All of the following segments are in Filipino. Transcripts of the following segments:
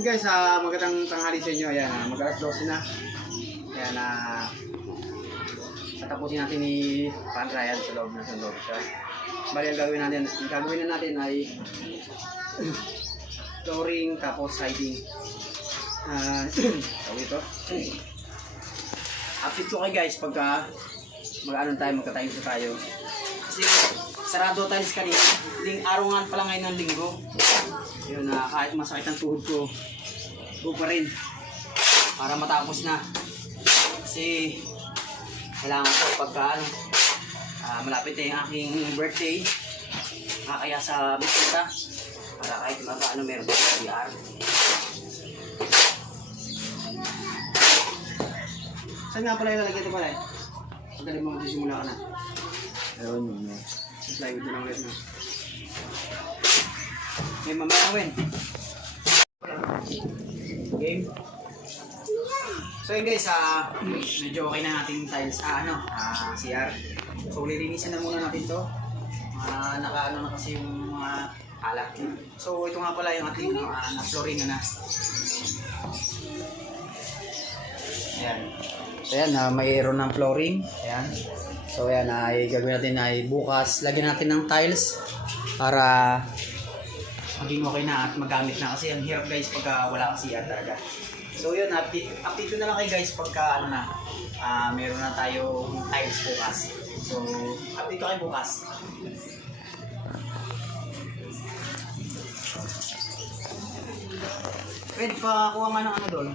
Yun guys, magandang tanghali sa inyo. Ayan, mag-alas 12 na. Ayan, tatapusin natin ni Panrayan sa loob na sa loob siya. Bali, ang gagawin na natin ay flooring tapos siding. So ito. Update ko kayo guys pagka magka-tiles tayo. Kasi sarado tiles kanina. Araw pa lang ngayon ng linggo. Yun na, kahit masakit ang tuhod ko, go pa rin para matapos na. Kasi kailangan ko pagka malapit na yung aking birthday, kaya sa bisita para kahit magpaano meron ko sa PR. Saan nga pala yung lalagyan ito pala eh? Pagdaling mo magsisimula ka na. Ayun yun. Sa plywood na lang ulit na. Okay, mamaya na win. Game. So yun guys, medyo okay na natin tiles, CR. So lilinisan na muna natin to. Nakaano na kasi yung mga alak. So ito nga pala yung ating na-flooring na. Ayan. So ayan, mayroon ng flooring. Ayan. So ayan, gagawin natin ay bukas. Lagyan natin ng tiles para maging okay na at magamit na. Kasi ang hirap guys pagka wala kang CR talaga. So yun, update ko na lang kayo guys pagka meron na tayo tiles bukas. So update ko kayo bukas. Pwede pa kuha nga ng doon.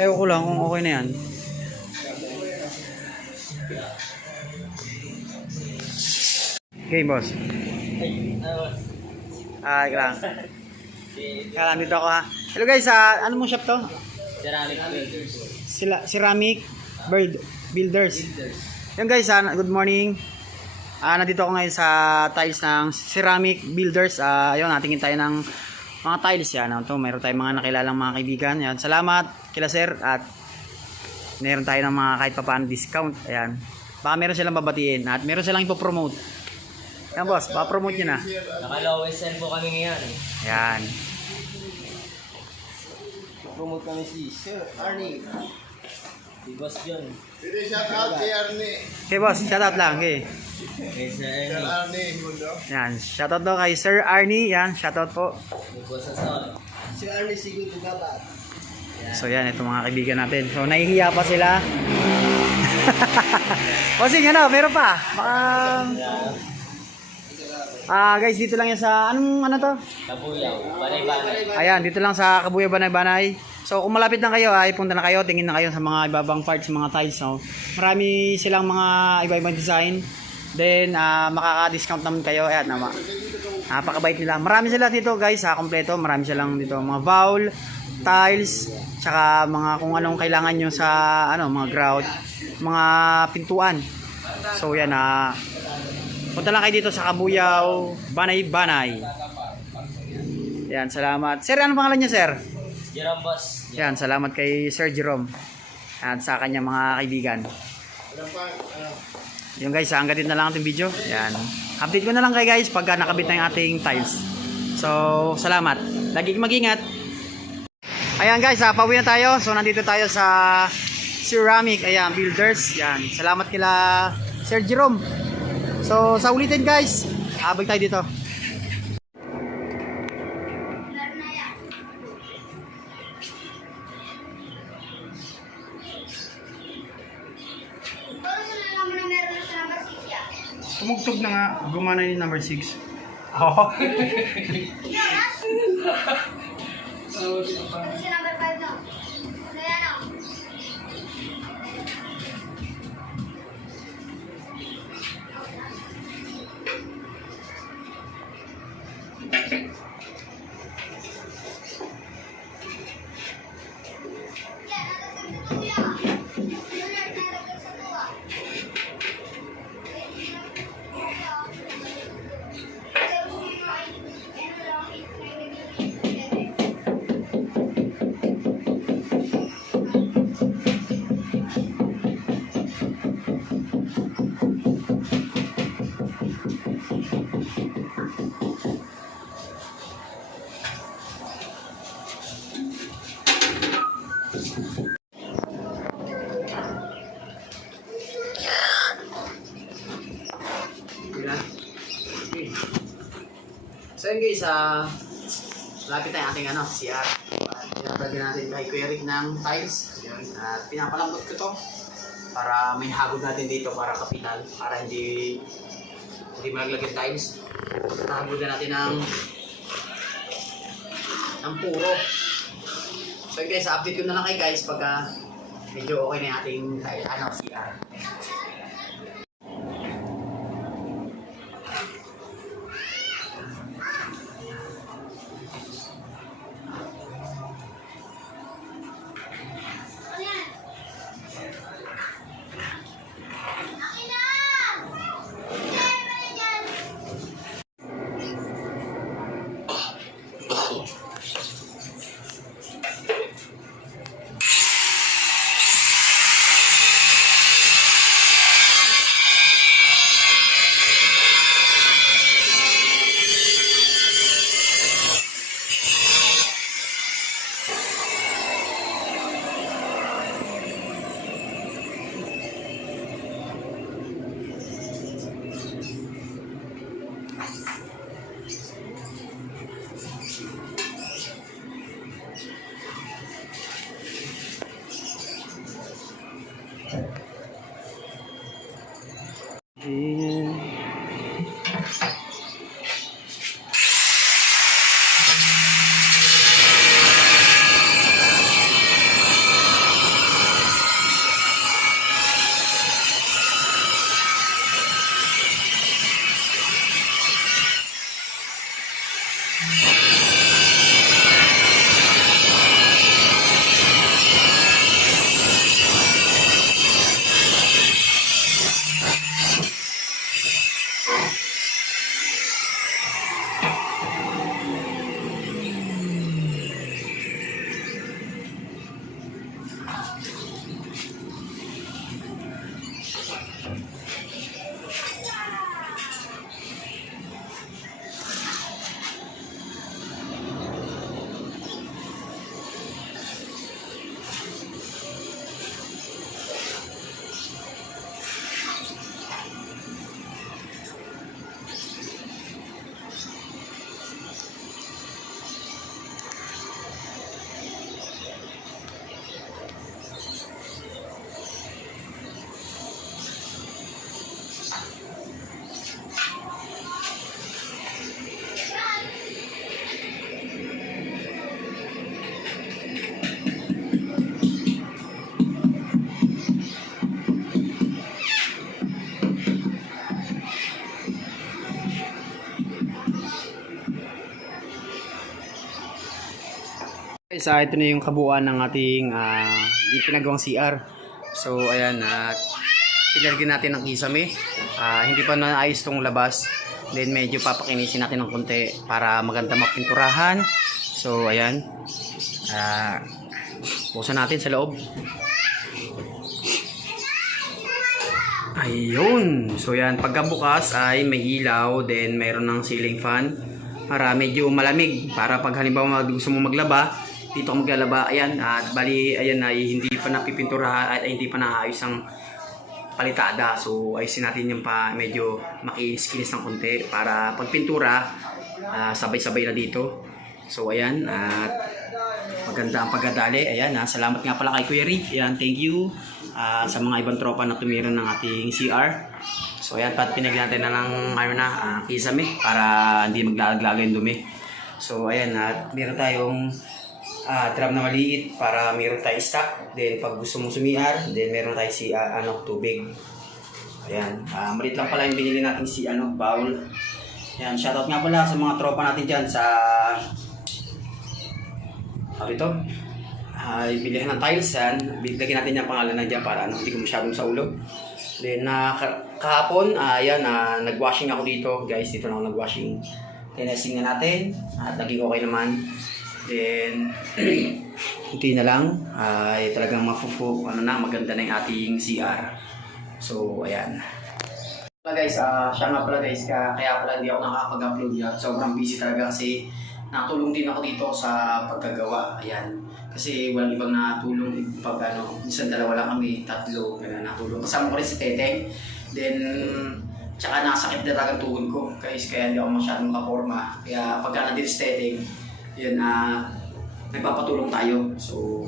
Ewan ko lang kung okay na yan. Okay, boss. Lang. Kaya dito ako ha. Hello guys, ano mong shop to? Ceramic Builders. Ceramic Builders. Yan guys, good morning. Nandito ako ngayon sa tiles ng Ceramic Builders. Ayun, natingin tayo ng mga tiles yan. Mayroon tayong mga nakilalang mga kaibigan. Yan, salamat kila sir at meron tayo ng mga kahit papaano discount. Ayan. Baka meron silang babatiin at meron silang ipopromote. Yan boss, papromote nyo na. Naka-lowest sell po kami ngayon. Yan. Promote kami si Sir Arnie. Si Boss John. Pwede shout out kay Arnie. Okay boss, shoutout lang. Okay. Kay Sir Sir Arnie. Arnie Mundo. Yan, shoutout daw kay Sir Arnie. Yan, shoutout po. Si Boss Asol. Si Arnie Sigurd Gabat. So yan, ito mga kaibigan natin. So nahihiya pa sila. Bossing, meron pa. Guys, dito lang yan sa, ano to? Kabuyaw. Banay-banay. Ayan, dito lang sa Kabuya Banay-Banay. So kung malapit lang kayo ay punta na kayo, tingin na kayo sa mga ibabang parts, mga tiles. No? Marami silang mga iba-ibang design. Then makaka-discount naman kayo. Ayan, napakabait nila. Marami sila dito guys, kompleto. Marami silang dito mga bowl, tiles, tsaka mga kung anong kailangan nyo sa mga grout, mga pintuan. So yan, punta lang kayo dito sa Kabuyaw Banay-Banay. Yan, salamat. Sir, ano pangalan niya, sir? Jerome boss. Yan, salamat kay Sir Jerome at sa kanya mga kaibigan. Yung guys, hanggang dito na lang ating video. Yan. Update ko na lang kayo guys pagka nakabit na yung ating tiles. So, salamat. Lagi mag-ingat. Ayan guys, pauwi na tayo. So, nandito tayo sa Ceramic, ayan, Builders. Yan. Salamat kila Sir Jerome. So, sa ulitin guys, abag tayo dito. Tumugtog na nga, gumana yung number 6. Oo. So yun guys, lapit tayo ating CR. Pinapalagyan natin kay Kuya Rick ng tiles. Yun. At pinapalambot ko to para may hagod natin dito para kapital. Para hindi malaglag yung tiles. Hagodan natin ng puro. So yun guys, update ko na lang kayo guys pagka medyo okay na yung ating CR. Guys, ito na yung kabuuan ng ating pinagawang CR. So, ayan, pinalagyan natin ng kisame. Hindi pa naayos tong labas. Then, medyo papakinisin natin ng konti para maganda mapinturahan. So, ayan. Buksan natin sa loob. Ayun. So, yan. Pagkabukas ay may ilaw. Then, mayroon ng ceiling fan. Para medyo malamig. Para pag halimbawa gusto mo maglaba, dito ako maglalaba. Ayan. At bali, ayan ay hindi pa napipinturahan at hindi pa naayos ang palitada. So, ayusin natin yung pa medyo makinis-kinis ng konti para pag pintura, sabay-sabay na dito. So, ayan. At maganda ang pagdadali. Ayan. Salamat nga pala kay Kuya Rick. Ayan. Thank you sa mga ibang tropa na tumira ng ating CR. So, ayan. Pat pinagyan natin na ng kisame para hindi maglalaglaga yung dumi. So, ayan. At meron tayong drum na maliit para meron tayong stock. Then pag gusto mong sumiar, then meron tayong tubig. Ayan, maliit lang pala yung binili natin bowl. Ayan, shoutout nga pala sa mga tropa natin dyan sa bilihan ng tiles yan. Bigyan natin yung pangalan na dyan para hindi ko masyadong sa ulo. Then kahapon, nag-washing ako dito. Guys, dito na ako nag-washing. Tinesting na natin at naging okay naman. Then, hindi na lang, ay talagang maganda na yung ating CR. So, ayan. Guys, siya nga pala guys, kaya pala hindi ako nakakapag-upload yan. Sobrang busy talaga kasi natulong din ako dito sa pagkagawa. Ayan. Kasi walang ibang natulong pag minsan dalawa lang kami, tatlo, natulong. Kasama ko rin si Teteng. Then, tsaka nakasakit na talagang tuhod ko. Guys, kaya hindi ako masyadong makaporma. Kaya pagka nandito si Teteng, yun, nagpapatulong tayo. So,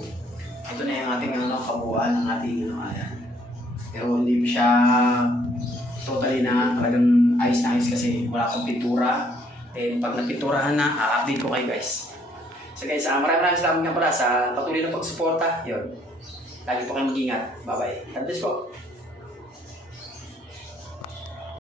ito na yung ating kabuuan ng ating ayan. Pero hindi pa siya totally na talagang ayos na ayos kasi wala pang pintura. And pag nagpinturahan na, update ko kayo guys. So guys, maraming salamat nga pala sa patuloy na pagsuporta. Yun. Lagi po kayong mag-ingat. Bye-bye. God bless po.